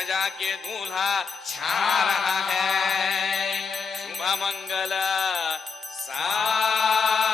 सजा के दूल्हा छा रहा है। शुभ मंगल सावधान।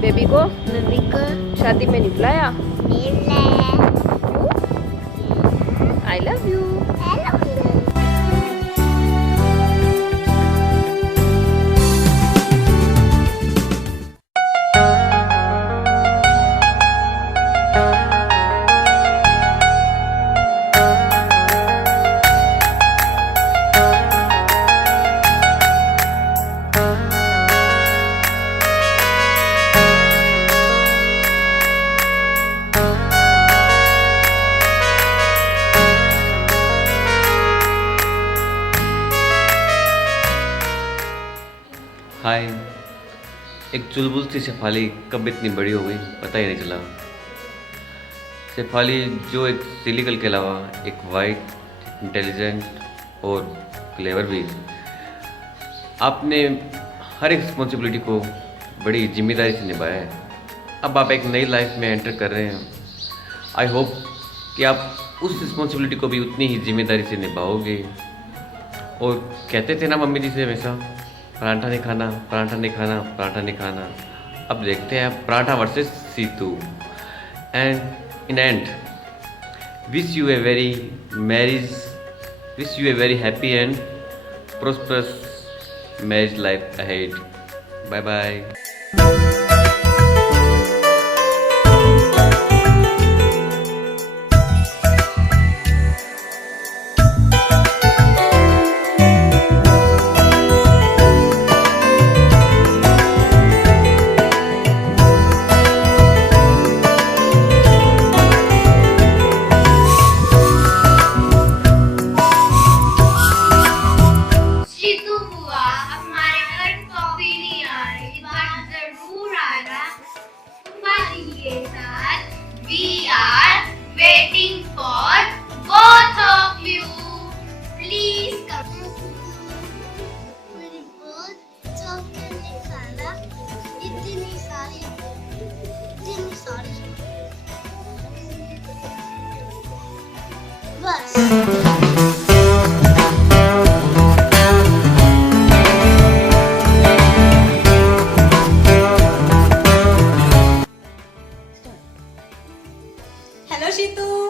बेबी को शादी में नहीं बुलाया। I love you. हाय। एक चुलबुल सी शेफाली कब इतनी बड़ी हो गई पता ही नहीं चला। शेफाली जो एक सिलिकल के अलावा एक वाइट, इंटेलिजेंट और क्लेवर भी। आपने हर एक रिस्पॉन्सिबिलिटी को बड़ी जिम्मेदारी से निभाया है। अब आप एक नई लाइफ में एंटर कर रहे हैं। आई होप कि आप उस रिस्पॉन्सिबिलिटी को भी उतनी ही जिम्मेदारी से निभाओगे। और कहते थे ना मम्मी जी से हमेशा, पराठा नहीं खाना, पराठा नहीं खाना, पराठा नहीं खाना। अब देखते हैं पराठा वर्सेस सीतू। And in end wish you a very happy and prosperous marriage life ahead. Bye bye. We are waiting for both of you. Please come. मेरी बहुत चॉकलेट खाना, इतनी सारी बस।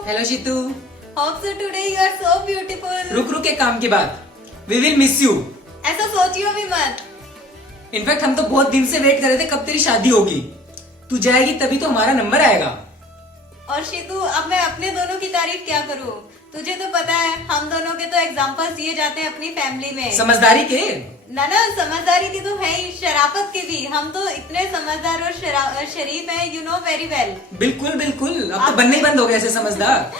Hello Shitu. Hope so today you are so beautiful. रुक के काम की बात। We will miss you. ऐसा सोचियो भी मत। इनफैक्ट हम तो बहुत दिन से वेट कर रहे थे कब तेरी शादी होगी। तू जाएगी तभी तो हमारा नंबर आएगा। और शीतू अब मैं अपने दोनों की तारीफ क्या करूँ? तुझे तो पता है हम दोनों के तो एग्जाम्पल्स दिए जाते हैं अपनी फैमिली में। समझदारी के ना समझदारी की तो है ही, शराफत की भी। हम तो इतने समझदार और शरीफ हैं, यू नो वेरी वेल। बिल्कुल बिल्कुल। अब तो बनने ही बंद हो गए ऐसे समझदार।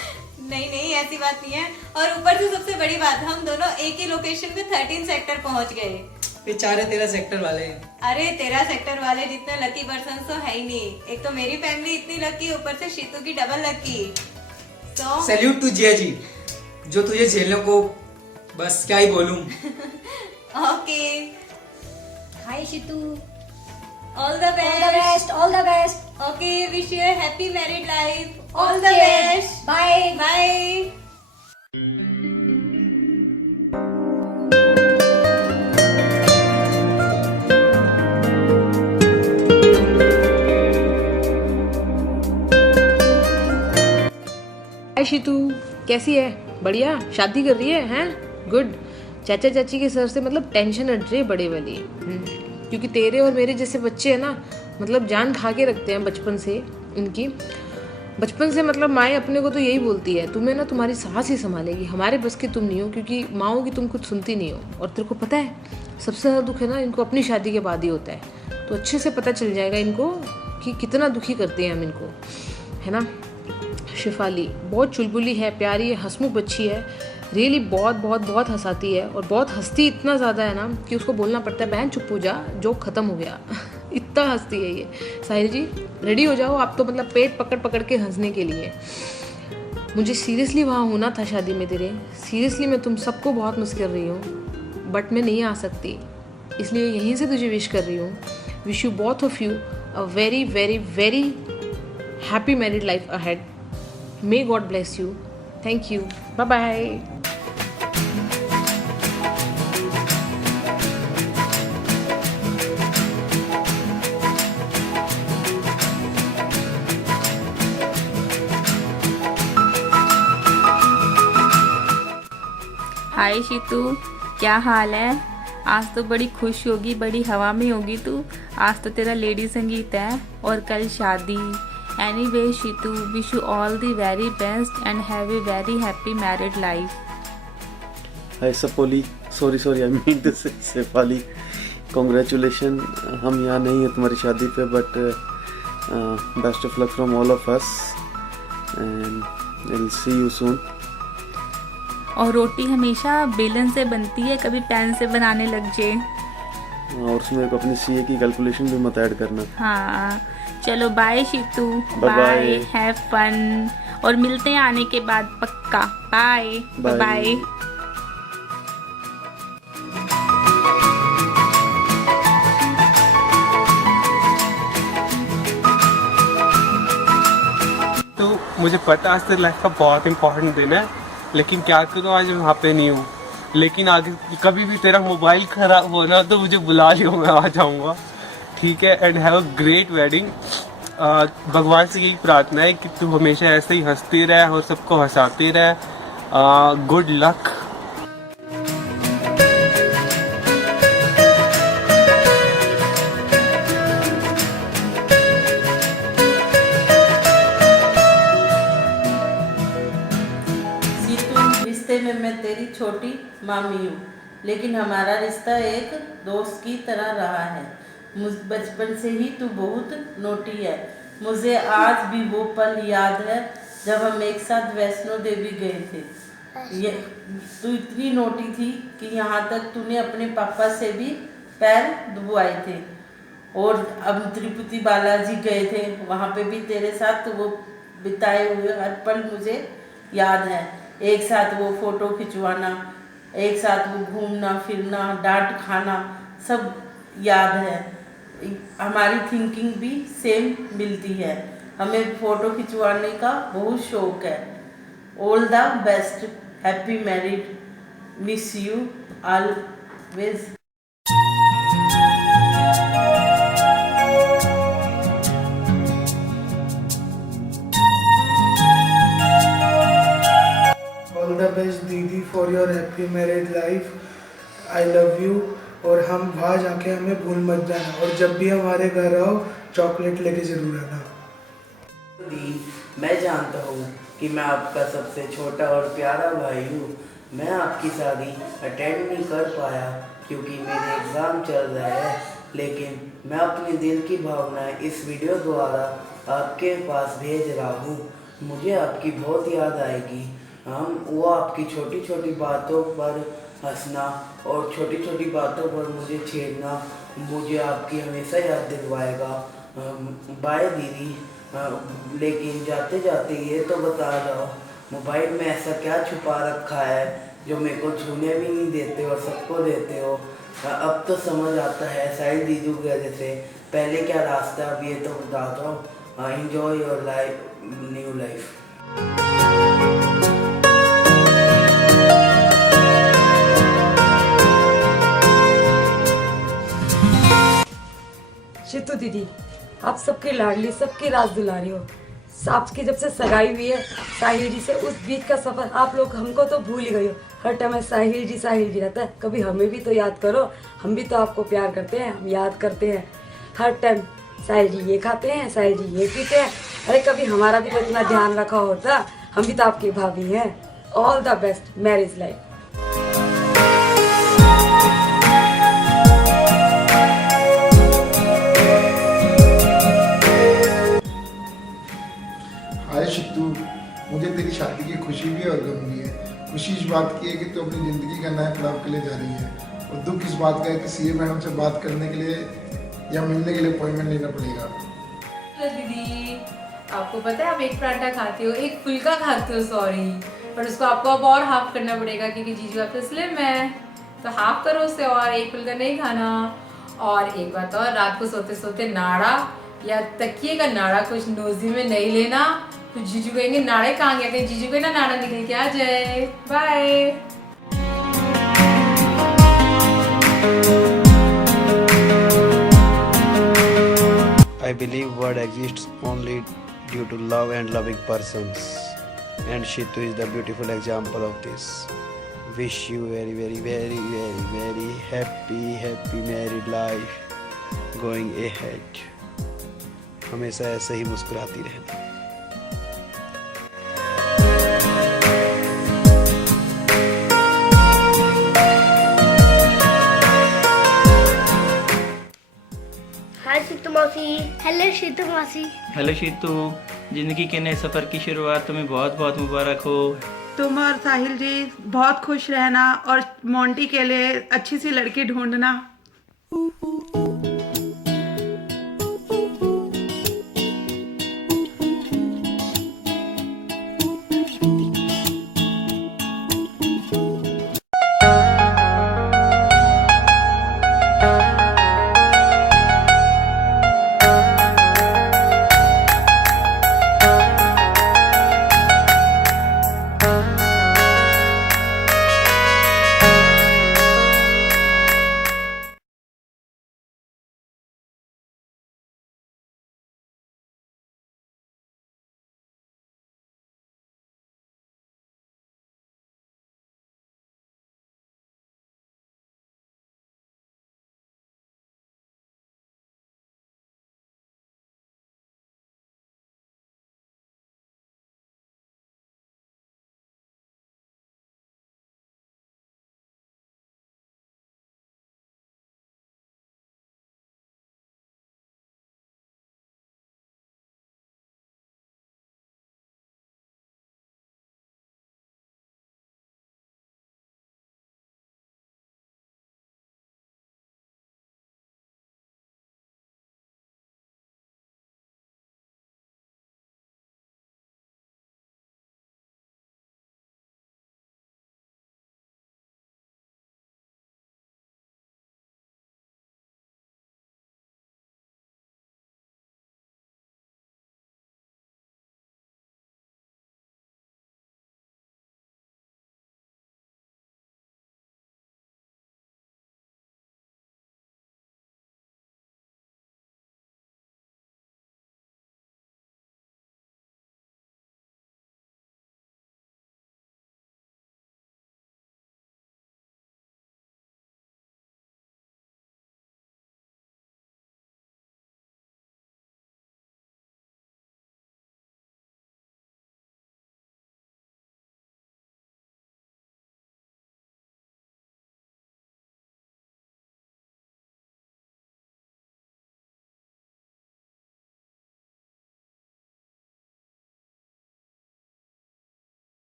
नहीं ऐसी बात नहीं है। और ऊपर से सबसे बड़ी बात, हम दोनों एक ही लोकेशन पे 13 सेक्टर पहुंच गए। बेचारे तेरा सेक्टर वाले हैं। अरे तेरा सेक्टर वाले जितने लकी पर्सन तो है ही नहीं। एक तो मेरी फैमिली इतनी लकी, ऊपर से शीतू की डबल लकी। तो सैल्यूट टू जिया जी, जो तुझे झेलने को, बस क्या ही बोलूं। Okay, hi Shitu, all the best. All the best. Okay, wish you happy married life. All the best. Bye bye. Hi Shitu, कैसी है? बढ़िया, शादी कर रही है हैं? गुड। चाचा चाची के सर से मतलब टेंशन हट रही है बड़े वाली। क्योंकि तेरे और मेरे जैसे बच्चे हैं ना, मतलब जान खा के रखते हैं बचपन से इनकी। बचपन से मतलब माएँ अपने को तो यही बोलती है, तुम्हें ना तुम्हारी सास ही संभालेगी, हमारे बस की तुम नहीं हो, क्योंकि माँओं की तुम कुछ सुनती नहीं हो। और तेरे को पता है सबसे ज़्यादा दुख है ना इनको अपनी शादी के बाद ही होता है। तो अच्छे से पता चल जाएगा इनको कि कितना दुखी करते हैं हम इनको, है ना। शिफाली बहुत चुलबुली है, प्यारी है, हंसमुख बच्ची है, रियली बहुत बहुत बहुत हंसाती है। और बहुत हंसती इतना ज़्यादा है ना कि उसको बोलना पड़ता है बहन चुप हो जा, जोक ख़त्म हो गया। इतना हंसती है ये। साहिर जी रेडी हो जाओ, आप तो मतलब पेट पकड़ पकड़ के हंसने के लिए। मुझे सीरियसली वहाँ होना था शादी में तेरे, सीरियसली मैं तुम सबको बहुत मिस कर रही हूँ, बट मैं नहीं आ सकती, इसलिए यहीं से तुझे विश कर रही हूँ। Wish you both of you a very very very happy married life ahead. May God bless you. Thank you. Bye-bye. हाय शीतू, क्या हाल है? आज तो बड़ी खुश होगी, बड़ी हवा में होगी तू। आज तो तेरा लेडी संगीत है और कल शादी। Anyway, Shitu, wish you all the very best and have a very happy married life. Hi Sapoli, sorry, I mean to say Sefali. Congratulations, हम यहाँ नहीं है तुम्हारी शादी पे, but best of luck from all of us and we'll see you soon. और रोटी हमेशा बेलन से बनती है, कभी पैन से बनाने लग जाए। और उसमें एक अपनी सीए की कैलकुलेशन भी मत ऐड करना। हाँ चलो, bye Shitu, Bye bye. Bye, have fun, और मिलते हैं आने के बाद पक्का। Bye Bye. बाय। तो मुझे पता आज तेरी लाइफ का बहुत इंपॉर्टेंट दिन है, लेकिन क्या करूँ आज मैं वहाँ पे नहीं हूँ। लेकिन आगे कभी भी तेरा मोबाइल खराब होना तो मुझे बुला लियो, मैं आ जाऊँगा, ठीक है। And have a great wedding. भगवान से यही प्रार्थना है कि तू हमेशा ऐसे ही हंसती रहे और सबको हंसाती रहे। Good luck. सीतू, रिश्ते में मैं तेरी छोटी मामी हूँ, लेकिन हमारा रिश्ता एक दोस्त की तरह रहा है। बचपन से ही तू बहुत नोटी है। मुझे आज भी वो पल याद है जब हम एक साथ वैष्णो देवी गए थे। ये तू इतनी नोटी थी कि यहाँ तक तूने अपने पापा से भी पैर दबवाए थे। और अब तिरुपति बालाजी गए थे, वहाँ पे भी तेरे साथ वो बिताए हुए हर पल मुझे याद है। एक साथ वो फोटो खिंचवाना, एक साथ वो घूमना फिरना, डांट खाना, सब याद है। हमारी थिंकिंग भी सेम मिलती है, हमें फोटो खिंचवाने का बहुत शौक है। All the best, happy married, miss you always. All the best दीदी for your happy married life. I love you. और हम वहाँ जाके हमें भूल मत जाना, और जब भी हमारे घर आओ चॉकलेट लेके जरूर आना। दी, मैं जानता हूँ कि मैं आपका सबसे छोटा और प्यारा भाई हूँ। मैं आपकी शादी अटेंड नहीं कर पाया क्योंकि मेरे एग्ज़ाम चल रहे हैं, लेकिन मैं अपने दिल की भावनाएं इस वीडियो द्वारा आपके पास भेज रहा हूँ। मुझे आपकी बहुत याद आएगी। वो आपकी छोटी छोटी बातों पर हंसना और छोटी छोटी बातों पर मुझे छेड़ना मुझे आपकी हमेशा याद दिलवाएगा। बाय दीदी। लेकिन जाते जाते ये तो बता दो, मोबाइल में ऐसा क्या छुपा रखा है जो मेरे को छूने भी नहीं देते और सबको देते हो? अब तो समझ आता है साहिल दीदी की वजह से। पहले क्या रास्ता, अब ये तो बता दो। Enjoy your life, new life. Shitu दीदी, आप सबकी लाडली, सबकी राज दुलारी हो। आपकी जब से सगाई हुई है साहिल जी से, उस बीच का सफर आप लोग हमको तो भूल ही गए हो। हर टाइम साहिल जी रहता है। कभी हमें भी तो याद करो, हम भी तो आपको प्यार करते हैं, हम याद करते हैं। हर टाइम साहिल जी ये खाते हैं, साहिल जी ये पीते हैं। अरे कभी हमारा भी तो इतना ध्यान रखा होता, हम भी तो आपकी भाभी हैं। All the best marriage life. Hi Shitu, मुझे तेरी शादी की खुशी भी और गम भी है। खुशी इस बात की है कि तू अपनी ज़िंदगी का नया पड़ाव के लिए जा रही है, और दुख इस बात का है कि सीए मैडम से बात करने के लिए या मिलने के लिए अपॉइंटमेंट लेना पड़ेगा। दीदी, आपको पता है आप एक पराठा खाते हो, एक फुल्का खाते हो, सॉरी, पर उसको आपको अब और हाफ करना पड़ेगा क्योंकि जीजू आपसे स्लिम है, तो हाफ करो उससे और एक फुल्का नहीं खाना। और एक बात और, रात को सोते सोते नाड़ा या तकिए का नाड़ा कुछ नोजी में नहीं लेना, कुछ जीजू कहेंगे नाड़े कहाँ गया, कहीं जीजू को ना नाड़ा निकल के आ जाए। Bye. I believe word exists only due to love and loving persons, and Shitu is the beautiful example of this. Wish you very very very very very happy married life going ahead. हमेशा ऐसे ही मुस्कुराती रहना। हाय शितू मौसी। Hello Shitu मौसी। Hello Shitu, जिंदगी के नए सफर की शुरुआत तुम्हें बहुत बहुत मुबारक हो। तुम और साहिल जी बहुत खुश रहना और मोंटी के लिए अच्छी सी लड़की ढूंढना।